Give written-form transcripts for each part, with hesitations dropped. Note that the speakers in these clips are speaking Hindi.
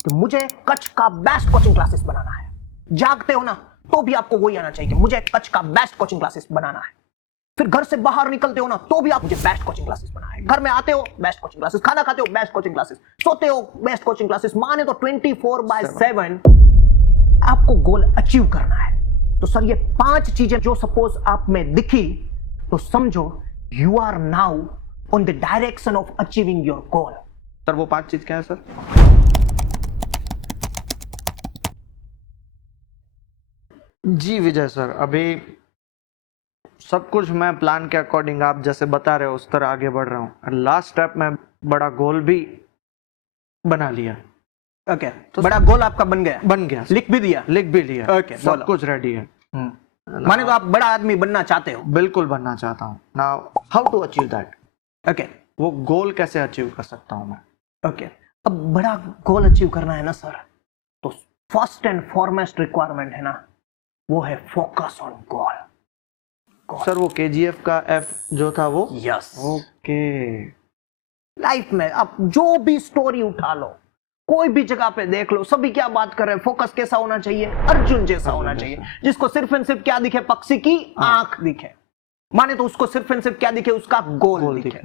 कि मुझे कच्छ का बेस्ट कोचिंग क्लासेस बनाना है। जागते हो ना तो भी आपको वही आना चाहिए कि मुझे कच्छ का बेस्ट कोचिंग क्लासेस बनाना है। फिर घर से बाहर निकलते हो ना तो भी आप मुझे बेस्ट कोचिंग क्लासेस बनाना है। घर में आते हो बेस्ट कोचिंग क्लासेस, खाना खाते हो बेस्ट कोचिंग क्लासेस, सोते हो बेस्ट कोचिंग क्लासेस, माने तो 24/7 आपको गोल अचीव करना है। तो सर ये 5 चीजें जो सपोज आप में दिखी तो समझो you are now on the direction of achieving your goal. Sir वो 5 चीज क्या है सर? जी विजय सर, अभी सब कुछ मैं प्लान के अकॉर्डिंग आप जैसे बता रहे हो उस तरह आगे बढ़ रहा हूँ। लास्ट स्टेप में बड़ा गोल भी बना लिया। ओके तो बड़ा गोल आपका बन गया? बन गया, लिख भी दिया? लिख भी लिया। ओके सब कुछ रेडी है। माने तो आप बड़ा आदमी बनना चाहते हो? बिल्कुल बनना चाहता हूँ। Now how to achieve that? Okay वो गोल कैसे अचीव कर सकता हूँ मैं? ओके अब बड़ा गोल अचीव करना है ना सर, तो फर्स्ट एंड फॉरमोस्ट रिक्वायरमेंट है ना वो है फोकस ऑन गोल। सर वो KGF का F जो था वो? यस। ओके। लाइफ में आप जो भी स्टोरी उठा लो, कोई भी जगह पे देख लो, सभी क्या बात कर रहे हैं? फोकस कैसा होना चाहिए? अर्जुन जैसा होना चाहिए, जिसको सिर्फ एंड सिर्फ क्या दिखे? पक्षी की आंख दिखे। माने तो उसको सिर्फ एंड सिर्फ क्या दिखे? उसका गोल दिखे।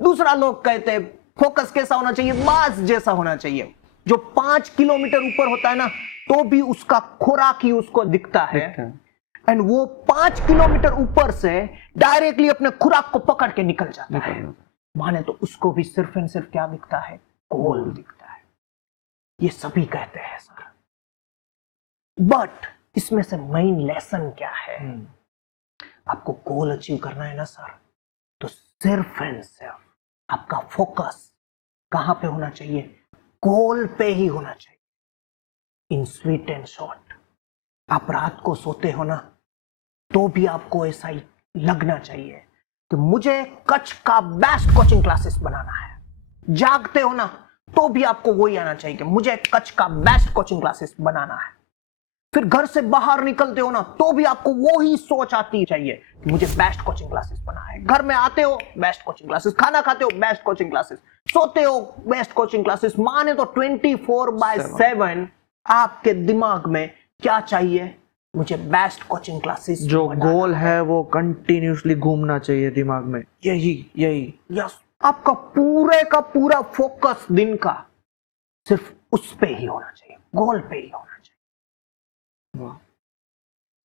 दूसरा लोग कहते हैं फोकस कैसा होना चाहिए? बाज जैसा होना चाहिए, जो 5 किलोमीटर ऊपर होता है ना तो भी उसका खुराक ही उसको दिखता है एंड वो 5 किलोमीटर ऊपर से डायरेक्टली अपने खुराक को पकड़ के निकल जाता है। माने तो उसको भी सिर्फ एंड सिर्फ क्या दिखता है? गोल दिखता है। ये सभी कहते हैं सर, बट इसमें से मेन लेसन क्या है? आपको गोल अचीव करना है ना सर, तो सिर्फ एंड सिर्फ आपका फोकस कहां पे होना चाहिए? गोल पे ही होना चाहिए। इन स्वीट एंड शॉर्ट, आप रात को सोते हो ना तो भी आपको ऐसा ही लगना चाहिए कि मुझे कच्छ का बेस्ट कोचिंग क्लासेस बनाना है। जागते हो ना तो भी आपको वही आना चाहिए कि मुझे कच्छ का बेस्ट कोचिंग क्लासेस बनाना है। फिर घर से बाहर निकलते हो ना तो भी आपको वो ही सोच आती चाहिए कि मुझे बेस्ट कोचिंग क्लासेस बनाना है। घर में आते हो बेस्ट कोचिंग क्लासेस, खाना खाते हो बेस्ट कोचिंग क्लासेस, सोते हो बेस्ट कोचिंग क्लासेस, माने तो 24/7 आपके दिमाग में क्या चाहिए? मुझे बेस्ट कोचिंग क्लासेस। जो गोल है वो कंटिन्यूसली घूमना चाहिए दिमाग में, यही। यस, आपका पूरे का पूरा फोकस दिन का सिर्फ उस पे ही होना चाहिए, गोल पे ही होना चाहिए। वाह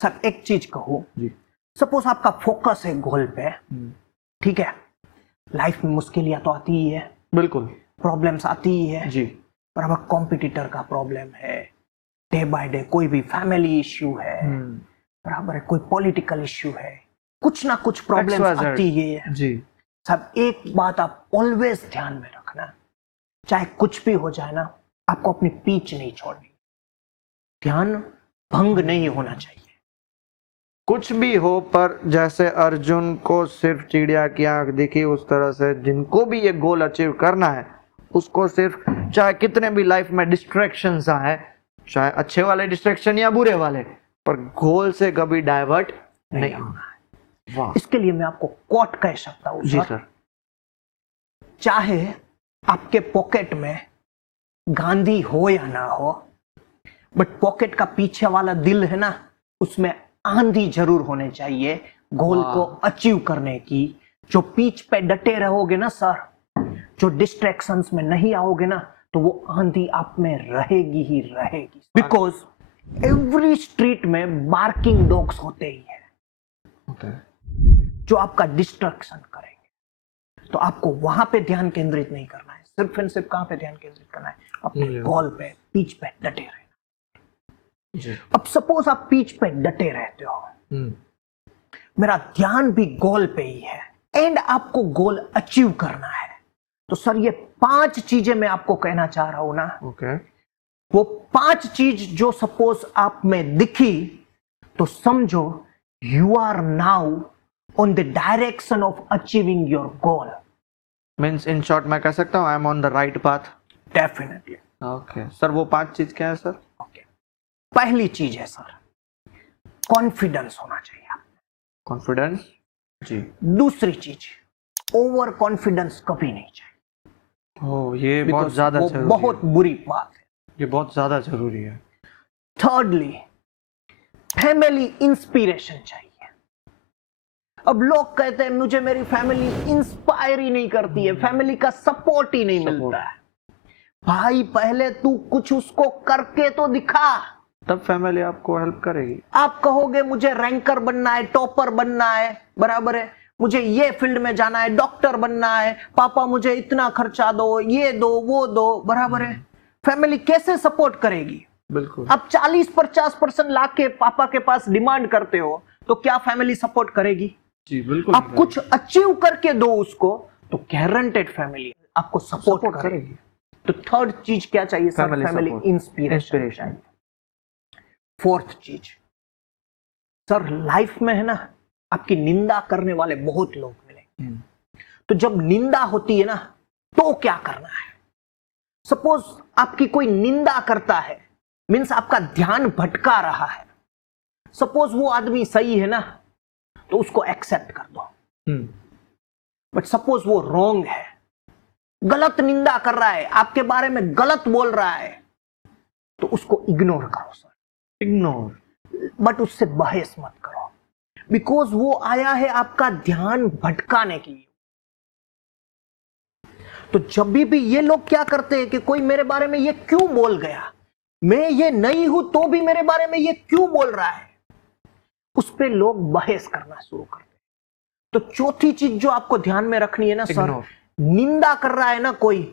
सर एक चीज कहूं, जी। सपोज आपका फोकस है गोल पे, ठीक है, लाइफ में मुश्किलियां तो आती ही है, बिल्कुल प्रॉब्लम्स आती ही है जी। बराबर। कॉम्पिटिटर का प्रॉब्लम है, डे बाय डे कोई भी फैमिली इश्यू है बराबर है, कोई पॉलिटिकल इश्यू है, कुछ ना कुछ प्रॉब्लम्स आती ही है जी। सब एक बात आप ऑलवेज ध्यान में रखना, चाहे कुछ भी हो जाए ना, आपको अपनी पीच नहीं छोड़नी, ध्यान भंग नहीं होना चाहिए। कुछ भी हो, पर जैसे अर्जुन को सिर्फ चिड़िया की आंख दिखी, उस तरह से जिनको भी ये गोल अचीव करना है उसको सिर्फ चाहे कितने भी लाइफ में डिस्ट्रैक्शंस आए, चाहे अच्छे वाले डिस्ट्रैक्शन या बुरे वाले, पर गोल से कभी डाइवर्ट नहीं होना है। वाह। इसके लिए मैं आपको कोट कह सकता हूं जी सर। चाहे आपके पॉकेट में गांधी हो या ना हो, बट पॉकेट का पीछे वाला दिल है ना, उसमें आंधी जरूर होने चाहिए गोल को अचीव करने की। जो पीछ पे डटे रहोगे ना सर, जो डिस्ट्रैक्शंस में नहीं आओगे ना, तो वो आंधी आप में रहेगी ही रहेगी। बिकॉज एवरी स्ट्रीट में बार्किंग डॉग्स होते ही है जो आपका डिस्ट्रैक्शन करेंगे। तो आपको वहां पे ध्यान केंद्रित नहीं करना है, सिर्फ एंड सिर्फ कहां पे ध्यान केंद्रित करना है? अपने गोल पे, पीछ पे डटे रहना। अब सपोज आप पीछ पे डटे रहते हो, मेरा ध्यान भी गोल पे ही है एंड आपको गोल अचीव करना है, तो सर ये 5 चीजें मैं आपको कहना चाह रहा हूं ना, वो 5 चीज जो सपोज आप में दिखी तो समझो you are now on the direction of achieving your goal. Means in short मैं कह सकता हूँ I am on the right path. Definitely. Okay sir, वो 5 चीज क्या है सर? ओके, पहली चीज है सर कॉन्फिडेंस होना चाहिए। कॉन्फिडेंस जी। दूसरी चीज ओवर कॉन्फिडेंस कभी नहीं चाहिए। ये बहुत ज्यादा वो बहुत बुरी बात है। ये बहुत ज्यादा जरूरी है। थर्डली, फैमिली इंस्पिरेशन चाहिए। अब लोग कहते हैं मुझे मेरी फैमिली इंस्पायर ही नहीं करती है, फैमिली का सपोर्ट ही नहीं मिलता है। भाई पहले तू कुछ उसको करके तो दिखा, तब फैमिली आपको हेल्प करेगी। आप कहोगे मुझे रैंकर बनना है, टॉपर बनना है, बराबर है, मुझे ये फील्ड में जाना है, डॉक्टर बनना है, पापा मुझे इतना खर्चा दो, ये दो वो दो, बराबर है, फैमिली कैसे सपोर्ट करेगी? बिल्कुल। आप 40-50% ला के पापा के पास डिमांड करते हो तो क्या फैमिली सपोर्ट करेगी? जी बिल्कुल। आप कुछ अचीव करके दो उसको तो गारंटेड फैमिली आपको सपोर्ट करेगी। तो थर्ड चीज क्या चाहिए सर? Family inspiration. फोर्थ चीज सर, लाइफ में है ना, आपकी निंदा करने वाले बहुत लोग मिलेंगे। तो जब निंदा होती है ना, तो क्या करना है? सपोज आपकी कोई निंदा करता है, मीन्स आपका ध्यान भटका रहा है। सपोज वो आदमी सही है ना, तो उसको एक्सेप्ट कर दो। बट सपोज वो रॉन्ग है, गलत निंदा कर रहा है, आपके बारे में गलत बोल रहा है, तो उसको इग्नोर करो सर। इग्नोर, बट उससे बहस मत करो, बिकॉज वो आया है आपका ध्यान भटकाने के लिए। तो जब भी ये लोग क्या करते हैं कि कोई मेरे बारे में ये क्यों बोल गया, मैं ये नहीं हूं तो भी मेरे बारे में ये क्यों बोल रहा है, उस पे लोग बहस करना शुरू करते हैं। तो चौथी चीज जो आपको ध्यान में रखनी है ना सर, निंदा कर रहा है ना कोई,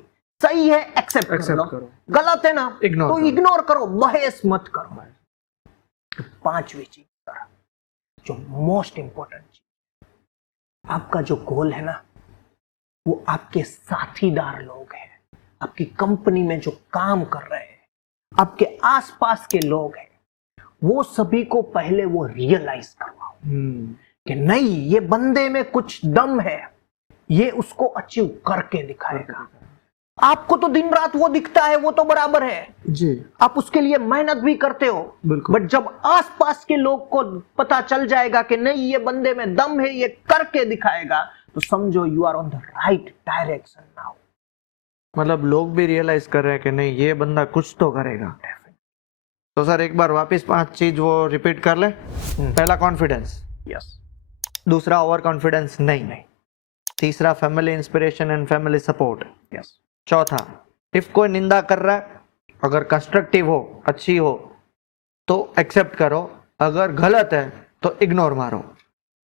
सही है एक्सेप्ट करो, गलत है ना तो इग्नोर करो, बहस मत करो। तो पांचवी चीज सर, जो मोस्ट इंपॉर्टेंट चीज, आपका जो गोल है ना, वो आपके साथीदार लोग हैं, आपकी कंपनी में जो काम कर रहे हैं, आपके आसपास के लोग हैं, वो सभी को पहले वो रियलाइज करवाओ कि नहीं, ये बंदे में कुछ दम है, ये उसको अचीव करके दिखाएगा। आपको तो दिन रात वो दिखता है, वो तो बराबर है जी, आप उसके लिए मेहनत भी करते हो, बट जब आसपास के लोग को पता चल जाएगा कि नहीं ये बंदे में दम है, ये करके दिखाएगा, तो समझो you are on the right direction now. मतलब लोग भी रियलाइज कर रहे हैं कि नहीं ये बंदा कुछ तो करेगा। तो सर एक बार वापस 5 चीज वो रिपीट कर ले। पहला कॉन्फिडेंस, यस। दूसरा ओवर कॉन्फिडेंस नहीं, तीसरा family inspiration and family support, yes. चौथा इफ कोई निंदा कर रहा है, अगर कंस्ट्रक्टिव हो, अच्छी हो तो एक्सेप्ट करो, अगर गलत है तो इग्नोर मारो।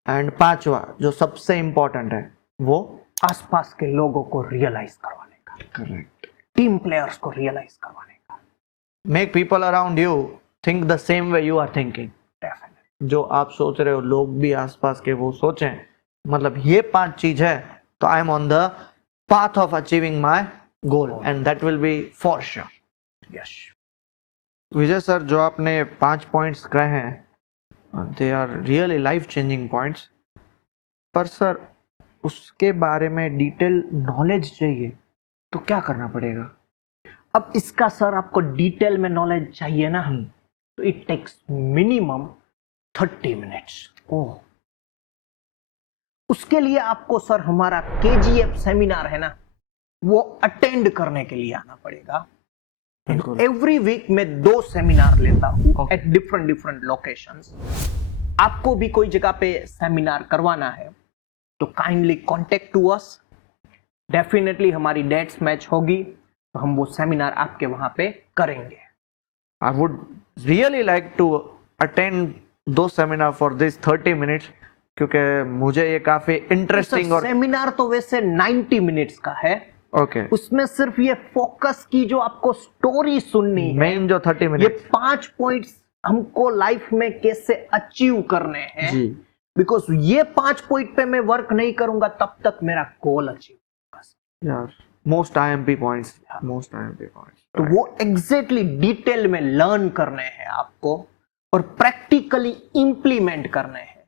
एंड पांचवा जो सबसे इंपॉर्टेंट है, वो आसपास के लोगों को रियलाइज करवाने का, करेक्ट, टीम प्लेयर्स को रियलाइज करवाने का, make people around you think the same way you are thinking. जो आप सोच रहे हो लोग भी आसपास के वो सोचें, मतलब ये 5 चीज है तो आई am on the path of achieving my goal and that will be for sure. Yes. Vijay sir जो आपने 5 पॉइंट्स कहे हैं, they are really life changing points, पर सर उसके बारे में डिटेल नॉलेज चाहिए तो क्या करना पड़ेगा? अब इसका सर आपको डिटेल में नॉलेज चाहिए ना, तो इट टेक्स मिनिमम 30 मिनट्स। ओह, उसके लिए आपको सर हमारा KGF सेमिनार है ना, वो अटेंड करने के लिए आना पड़ेगा। एवरी वीक में 2 सेमिनार लेता हूं एट डिफरेंट लोकेशंस। आपको भी कोई जगह पे सेमिनार करवाना है तो kindly contact to us, definitely हमारी डेट्स मैच होगी तो हम वो सेमिनार आपके वहां पे करेंगे। I would really like to attend those seminar for this 30 minutes, क्योंकि मुझे ये काफी इंटरेस्टिंग। और सेमिनार तो वैसे 90 मिनट्स का है, ओके, उसमें सिर्फ ये फोकस की जो आपको स्टोरी सुननी है, मेन जो 30 ये मिनट 5 पॉइंट्स हमको लाइफ में कैसे अचीव करने हैं, बिकॉज ये 5 पॉइंट पे मैं वर्क नहीं करूंगा तब तक मेरा गोल अचीव होगा। यार most IMP points, most IMP points, तो वो एग्जैक्टली डिटेल में लर्न करने हैं आपको और प्रैक्टिकली इंप्लीमेंट करने हैं,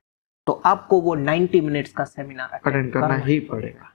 तो आपको वो 90 मिनट्स का सेमिनार अटेंड करना ही पड़ेगा।